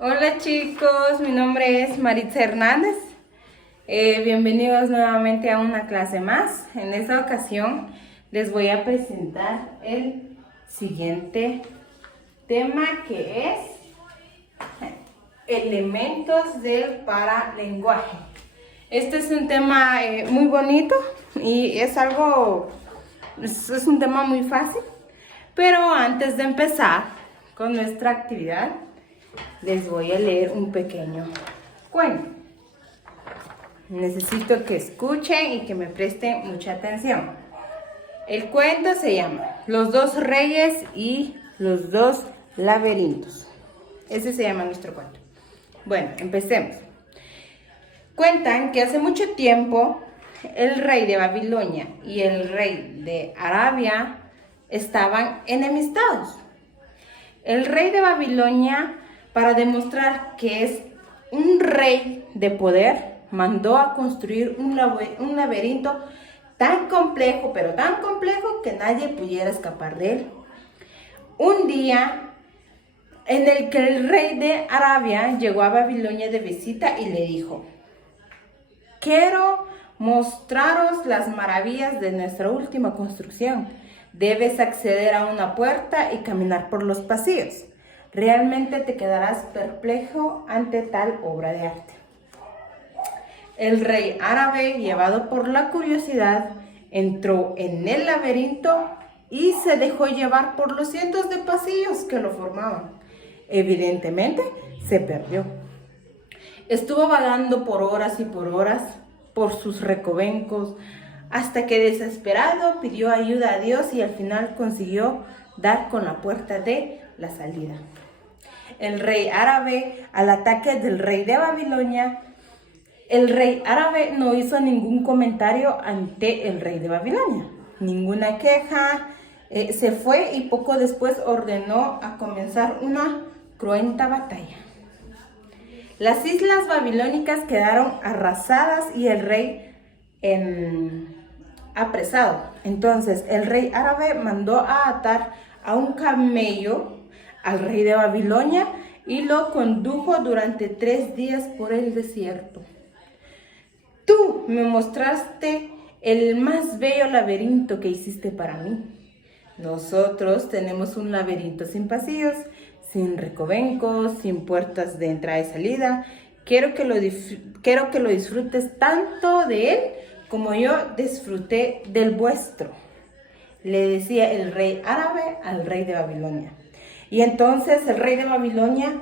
Hola chicos, mi nombre es Maritza Hernández. Bienvenidos nuevamente a una clase más. En esta ocasión les voy a presentar el siguiente tema, que es elementos del paralenguaje. Este es un tema muy bonito y es un tema muy fácil. Pero antes de empezar con nuestra actividad, les voy a leer un pequeño cuento. Necesito que escuchen y que me presten mucha atención. El cuento se llama Los dos reyes y los dos laberintos. Ese se llama nuestro cuento. Bueno, empecemos. Cuentan que hace mucho tiempo el rey de Babilonia y el rey de Arabia estaban enemistados. El rey de Babilonia, para demostrar que es un rey de poder, mandó a construir un laberinto tan complejo, pero tan complejo que nadie pudiera escapar de él. Un día en el que el rey de Arabia llegó a Babilonia de visita y le dijo: quiero mostraros las maravillas de nuestra última construcción. Debes acceder a una puerta y caminar por los pasillos. Realmente te quedarás perplejo ante tal obra de arte. El rey árabe, llevado por la curiosidad, entró en el laberinto y se dejó llevar por los cientos de pasillos que lo formaban. Evidentemente, se perdió. Estuvo vagando por horas y por horas por sus recovecos, hasta que desesperado pidió ayuda a Dios y al final consiguió dar con la puerta de la salida. El rey árabe, al ataque del rey de Babilonia, el rey árabe no hizo ningún comentario ante el rey de Babilonia, ninguna queja, se fue y poco después ordenó a comenzar una cruenta batalla. Las islas babilónicas quedaron arrasadas y el rey apresado. Entonces el rey árabe mandó a atar a un camello al rey de Babilonia y lo condujo durante 3 días por el desierto. Tú me mostraste el más bello laberinto que hiciste para mí. Nosotros tenemos un laberinto sin pasillos, sin recovecos, sin puertas de entrada y salida. Quiero que lo disfrutes tanto de él como yo disfruté del vuestro, le decía el rey árabe al rey de Babilonia. Y entonces el rey de Babilonia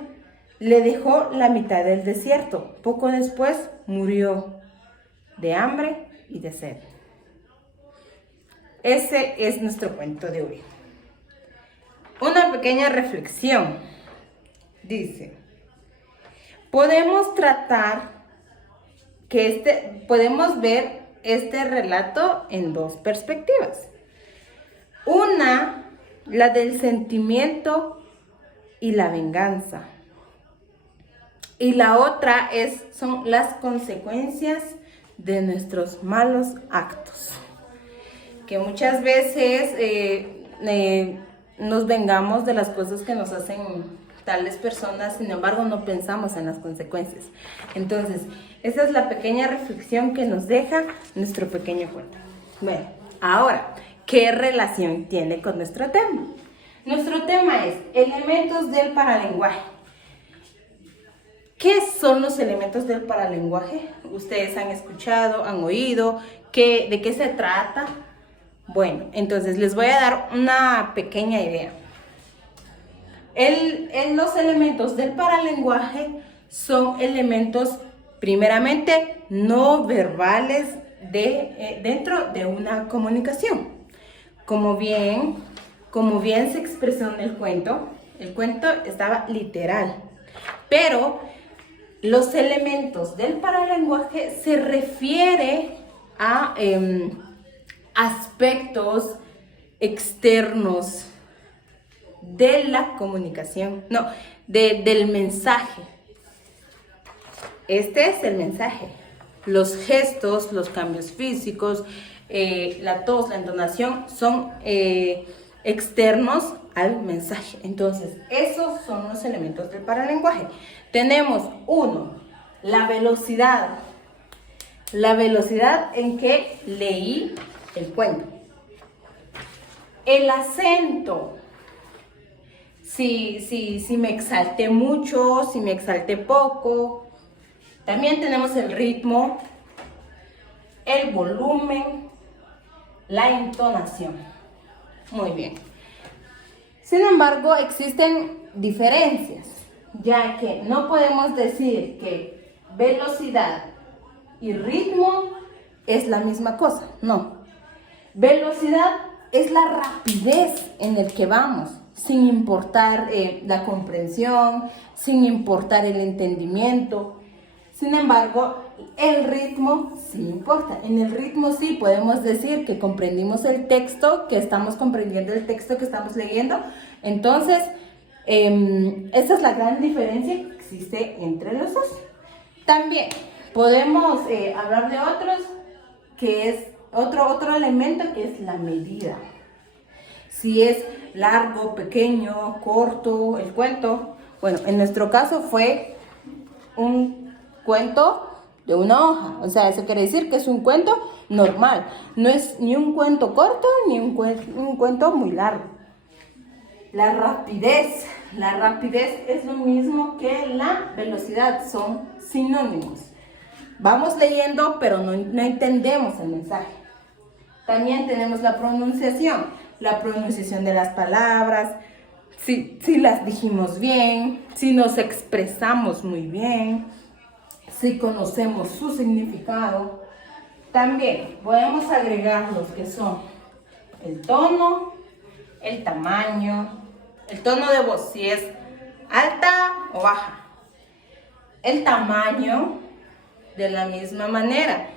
le dejó la mitad del desierto. Poco después murió de hambre y de sed. Ese es nuestro cuento de hoy. Una pequeña reflexión. Dice: podemos ver este relato en 2 perspectivas. Una, la del sentimiento y la venganza. Y la otra son las consecuencias de nuestros malos actos. Que muchas veces nos vengamos de las cosas que nos hacen tales personas, sin embargo no pensamos en las consecuencias. Entonces, esa es la pequeña reflexión que nos deja nuestro pequeño cuento. Bueno, ahora, ¿qué relación tiene con nuestro tema? Nuestro tema es elementos del paralenguaje. ¿Qué son los elementos del paralenguaje? Ustedes han escuchado, han oído, ¿de qué se trata? Bueno, entonces les voy a dar una pequeña idea. Los elementos del paralenguaje son elementos primeramente no verbales dentro de una comunicación. Como bien se expresó en el cuento estaba literal, pero los elementos del paralenguaje se refiere a aspectos externos de la comunicación, del mensaje. Este es el mensaje. Los gestos, los cambios físicos, la tos, la entonación son externos al mensaje. Entonces, esos son los elementos del paralenguaje. Tenemos uno, la velocidad. La velocidad en que leí el cuento. El acento. Si me exalté mucho, si me exalté poco. También tenemos el ritmo, el volumen, la entonación. Muy bien. Sin embargo, existen diferencias, ya que no podemos decir que velocidad y ritmo es la misma cosa. No. Velocidad es la rapidez en el que vamos, sin importar la comprensión, sin importar el entendimiento. Sin embargo, el ritmo sí importa. En el ritmo sí podemos decir que comprendimos el texto, que estamos comprendiendo el texto que estamos leyendo. Entonces, esa es la gran diferencia que existe entre los dos. También podemos hablar de otros, que es otro elemento, que es la medida. Si es largo, pequeño, corto, el cuento. Bueno, en nuestro caso fue un cuento de una hoja. O sea, eso quiere decir que es un cuento normal. No es ni un cuento corto, ni un cuento muy largo. La rapidez es lo mismo que la velocidad, son sinónimos. Vamos leyendo, pero no entendemos el mensaje. También tenemos la pronunciación de las palabras, si las dijimos bien, si nos expresamos muy bien, si conocemos su significado. También podemos agregar los que son el tono, el tamaño, el tono de voz, si es alta o baja. El tamaño, de la misma manera,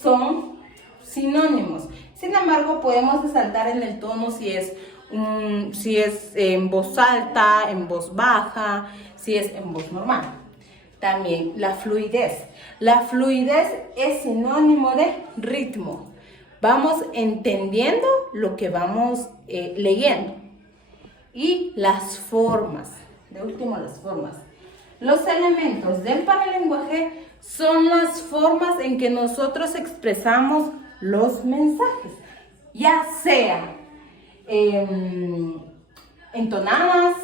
son sinónimos. Sin embargo, podemos resaltar en el tono si es en voz alta, en voz baja, si es en voz normal. También la fluidez. La fluidez es sinónimo de ritmo. Vamos entendiendo lo que vamos leyendo. Y las formas. De último, las formas. Los elementos del paralenguaje son las formas en que nosotros expresamos los mensajes, ya sea entonadas,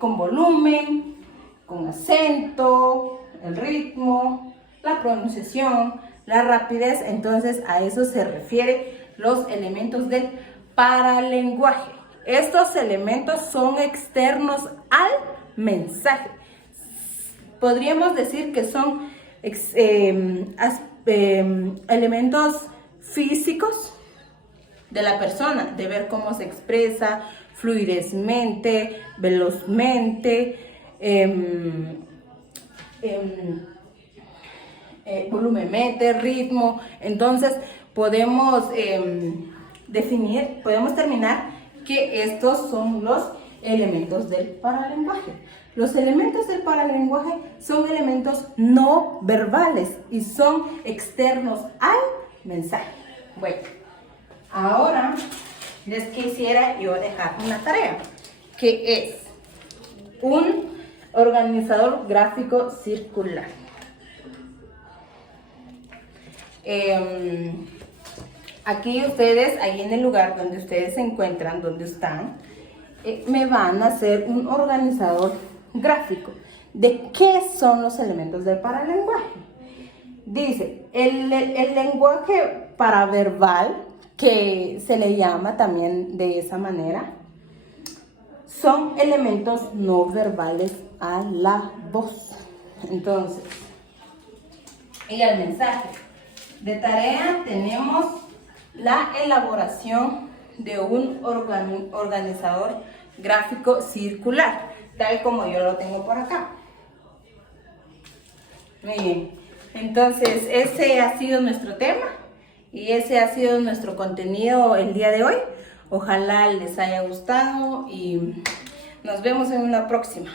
con volumen, con acento, el ritmo, la pronunciación, la rapidez. Entonces, a eso se refiere los elementos del paralenguaje. Estos elementos son externos al mensaje. Podríamos decir que son elementos físicos de la persona, de ver cómo se expresa, fluidezmente, velozmente, volumenmente, ritmo. Entonces podemos terminar que estos son los elementos del paralenguaje. Los elementos del paralenguaje son elementos no verbales y son externos al mensaje. Bueno, ahora les quisiera yo dejar una tarea, que es un organizador gráfico circular. Aquí ustedes, ahí en el lugar donde ustedes se encuentran, donde están, me van a hacer un organizador gráfico. ¿De qué son los elementos del paralenguaje? Dice, el lenguaje paraverbal, que se le llama también de esa manera, son elementos no verbales a la voz. Entonces, y al mensaje. De tarea tenemos la elaboración de un organizador gráfico circular, tal como yo lo tengo por acá. Muy bien, entonces ese ha sido nuestro tema y ese ha sido nuestro contenido el día de hoy. Ojalá les haya gustado y nos vemos en una próxima.